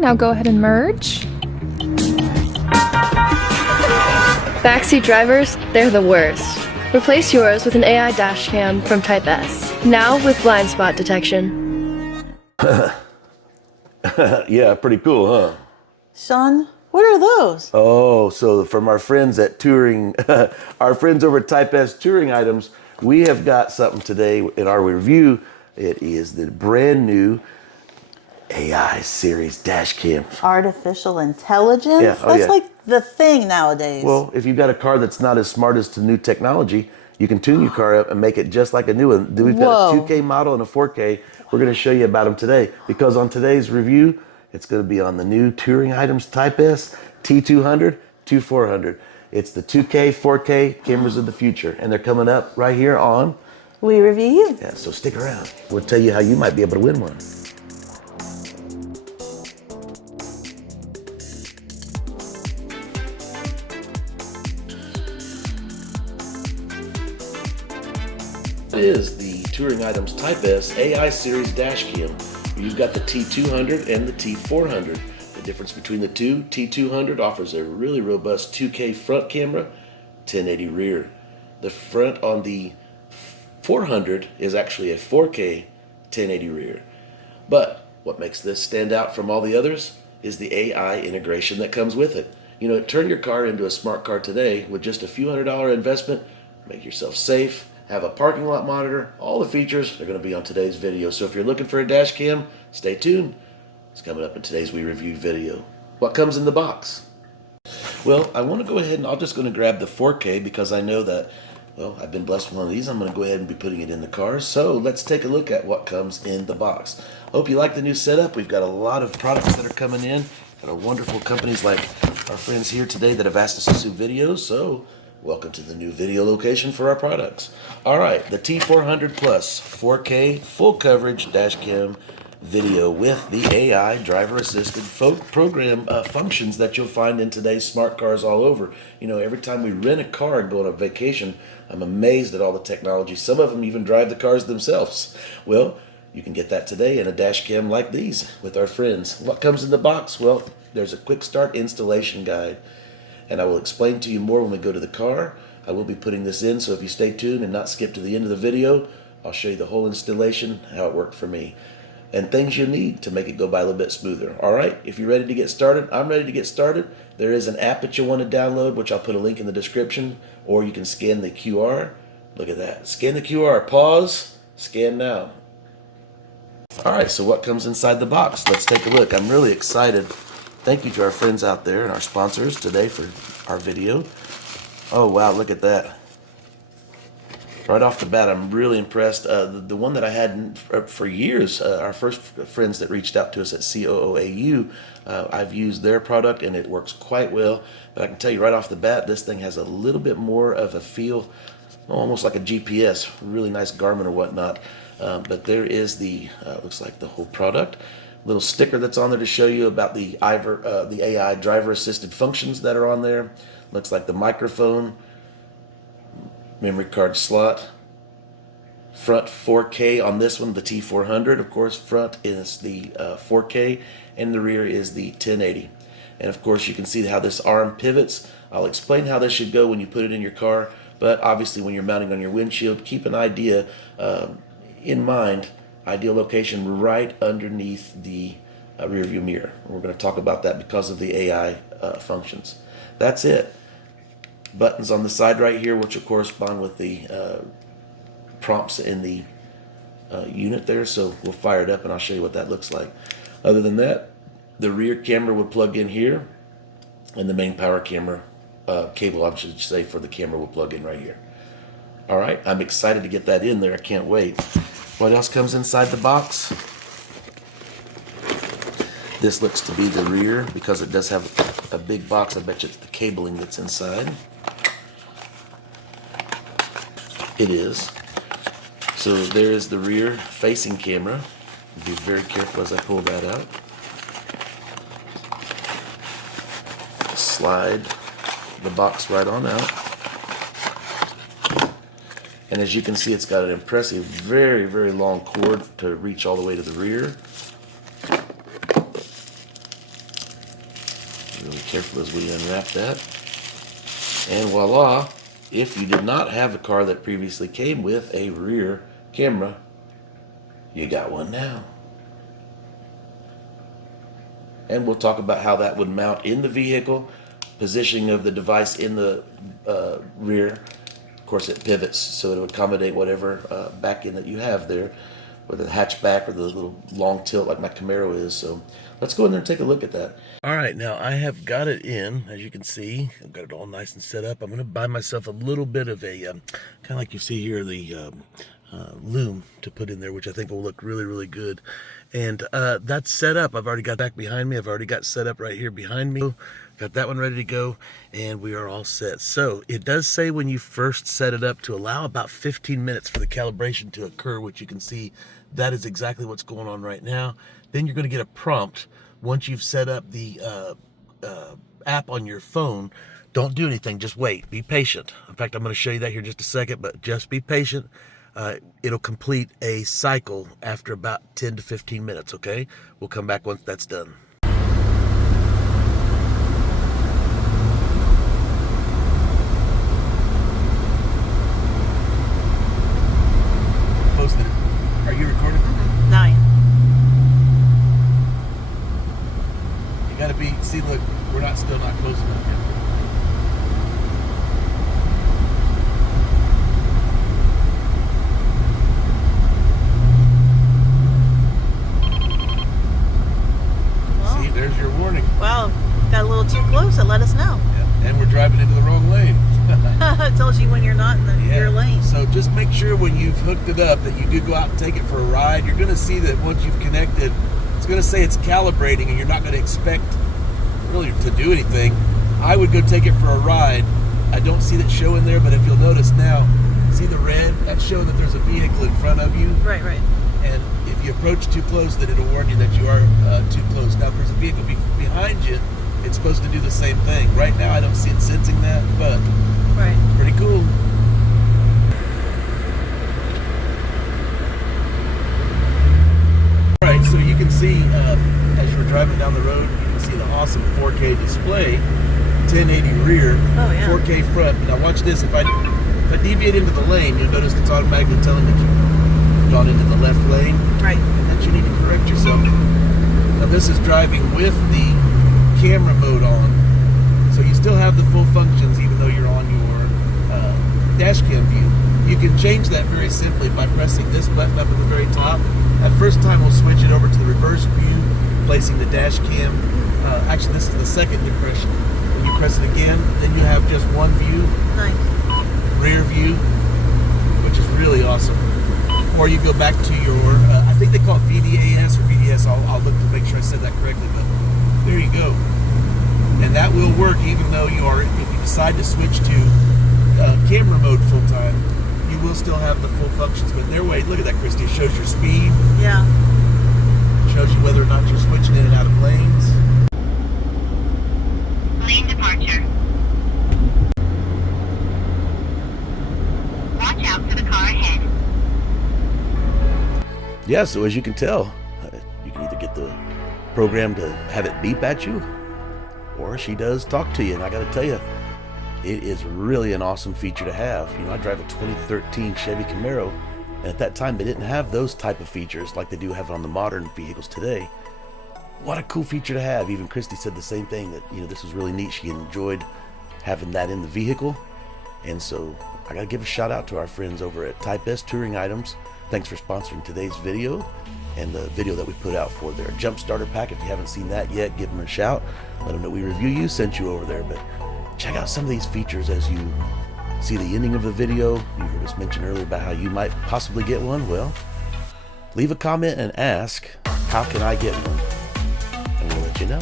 now go ahead and merge. Backseat drivers, they're the worst. Replace yours with an AI dashcam from Type S. Now with blind spot detection. Yeah, pretty cool, huh? Sean, what are those? Oh, so from our friends at Touring, our friends over at Type S Touring Items, we have got something today in our review. It is the brand new AI series dash cam. Artificial intelligence? Yeah, That's like the thing nowadays. Well, if you've got a car that's not as smart as the new technology, you can tune your car up and make it just like a new one. We've got a 2K model and a 4K. We're going to show you about them today because on today's review, it's going to be on the new Touring Items Type S, T-200, T-400. It's the 2K, 4K cameras of the future, and they're coming up right here on We Review You. Yeah, so stick around. We'll tell you how you might be able to win one. Is the Touring Items Type S AI Series dash cam. You've got the T-200 and the T-400. The difference between the two, T-200 offers a really robust 2K front camera, 1080 rear. The front on the 400 is actually a 4K 1080 rear. But what makes this stand out from all the others is the AI integration that comes with it. You know, turn your car into a smart car today with just a few $100 investment, make yourself safe, have a parking lot monitor, all the features are going to be on today's video. So if you're looking for a dash cam, stay tuned. It's coming up in today's We Review video. What comes in the box? Well, I want to go ahead and I'm just going to grab the 4K because I know that, well, I've been blessed with one of these. I'm going to go ahead and be putting it in the car. So let's take a look at what comes in the box. Hope you like the new setup. We've got a lot of products that are coming in. Got wonderful companies like our friends here today that have asked us to do videos. So welcome to the new video location for our products. All right, the T400 Plus 4K full coverage dash cam video with the AI driver assisted program functions that you'll find in today's smart cars all over. You know, every time we rent a car and go on a vacation, I'm amazed at all the technology. Some of them even drive the cars themselves. Well, you can get that today in a dash cam like these with our friends. What comes in the box? Well, there's a quick start installation guide. And I will explain to you more when we go to the car. I will be putting this in, so if you stay tuned and not skip to the end of the video, I'll show you the whole installation, how it worked for me, and things you need to make it go by a little bit smoother. All right, if you're ready to get started, I'm ready to get started. There is an app that you'll want to download, which I'll put a link in the description, or you can scan the QR. Look at that. Scan the QR. Pause. Scan now. All right, so what comes inside the box? Let's take a look. I'm really excited. Thank you to our friends out there and our sponsors today for our video. Oh, wow, look at that. Right off the bat, I'm really impressed. The one that I had for years, our first friends that reached out to us at COOAU, I've used their product and it works quite well. But I can tell you right off the bat, this thing has a little bit more of a feel, almost like a GPS, really nice Garmin or whatnot. But there is the, looks like the whole product. Little sticker that's on there to show you about the AI driver assisted functions that are on there. Looks like the microphone, memory card slot, front 4K on this one, the T400. Of course, front is the 4K and the rear is the 1080. And of course, you can see how this arm pivots. I'll explain how this should go when you put it in your car, but obviously when you're mounting on your windshield, keep an idea in mind. Ideal location right underneath the rear view mirror. We're going to talk about that because of the AI functions. That's it. Buttons on the side right here, which will correspond with the prompts in the unit there. So we'll fire it up and I'll show you what that looks like. Other than that, the rear camera will plug in here, and the main power camera cable, I should say, for the camera will plug in right here. All right, I'm excited to get that in there. I can't wait. What else comes inside the box? This looks to be the rear because it does have a big box. I bet you it's the cabling that's inside. It is. So there is the rear facing camera. Be very careful as I pull that out. Slide the box right on out. And as you can see, it's got an impressive, very, very long cord to reach all the way to the rear. Careful as we unwrap that. And voila, if you did not have a car that previously came with a rear camera, you got one now. And we'll talk about how that would mount in the vehicle, positioning of the device in the rear. Of course, it pivots so it would accommodate whatever back end that you have there, whether the hatchback or the little long tilt like my Camaro is. So let's go in there and take a look at that. All right, now I have got it in, as you can see. I've got it all nice and set up. I'm going to buy myself a little bit of a, kind of like you see here, the loom to put in there, which I think will look really, really good. And that's set up. I've already got that behind me. I've already got set up right here behind me. Got that one ready to go, and we are all set. So it does say when you first set it up to allow about 15 minutes for the calibration to occur, which you can see that is exactly what's going on right now. Then you're going to get a prompt once you've set up the app on your phone. Don't do anything, just wait, be patient. In fact, I'm going to show you that here in just a second, but just be patient. It'll complete a cycle after about 10 to 15 minutes, okay? We'll come back once that's done. Posted it. Are you recording? 9. You gotta be, see, look, we're still not close enough yet. There's your warning. Well, got a little too close. It let us know. Yeah. And we're driving into the wrong lane. It tells you when you're not in your lane. So just make sure when you've hooked it up that you do go out and take it for a ride. You're going to see that once you've connected, it's going to say it's calibrating, and you're not going to expect really to do anything. I would go take it for a ride. I don't see that show in there, but if you'll notice now, see the red? That's showing that there's a vehicle in front of you. Right. And if you approach too close, then it'll warn you that you are too close. Now, if there's a vehicle behind you, it's supposed to do the same thing. Right now, I don't see it sensing that, but pretty cool. All right, so you can see, as you're driving down the road, you can see the awesome 4K display, 1080 rear, 4K front. Now watch this. If I deviate into the lane, you'll notice it's automatically telling me you've gone into the left lane. Right. And that you need to correct yourself. Now this is driving with the camera mode on, so you still have the full functions even though you're on your dash cam view. You can change that very simply by pressing this button up at the very top. At first time we'll switch it over to the reverse view, placing the dash cam. Actually, this is the second impression. When you press it again, then you have just one view. Nice. Rear view, which is really awesome. Or you go back to your, I think they call it VDAS or VDS. I'll look to make sure I said that correctly, but there you go. And that will work even though you are, if you decide to switch to camera mode full time, you will still have the full functions. But there, wait, look at that, Christy. It shows your speed. Yeah. It shows you whether or not you're switching in and out of lanes. Lane departure. Watch out for the car ahead. Yeah, so as you can tell, you can either get the program to have it beep at you, or she does talk to you. And I got to tell you, it is really an awesome feature to have. You know, I drive a 2013 Chevy Camaro, and at that time they didn't have those type of features like they do have on the modern vehicles today. What a cool feature to have. Even Christy said the same thing, that, you know, this was really neat. She enjoyed having that in the vehicle. And so I got to give a shout out to our friends over at Type S Touring Items. Thanks for sponsoring today's video and the video that we put out for their Jump Starter Pack. If you haven't seen that yet, give them a shout. Let them know We Review You sent you over there. But check out some of these features as you see the ending of the video. You heard us mention earlier about how you might possibly get one. Well, leave a comment and ask, how can I get one? And we'll let you know.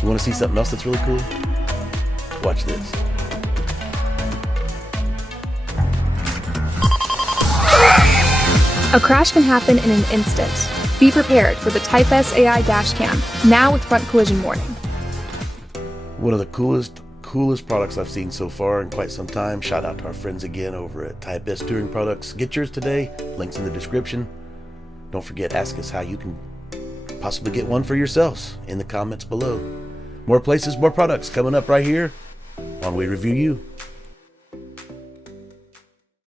You want to see something else that's really cool? Watch this. A crash can happen in an instant. Be prepared for the Type S AI Dashcam, now with front collision warning. One of the coolest products I've seen so far in quite some time. Shout out to our friends again over at Type S Touring Products. Get yours today. Links in the description. Don't forget, ask us how you can possibly get one for yourselves in the comments below. More places, more products coming up right here on We Review You.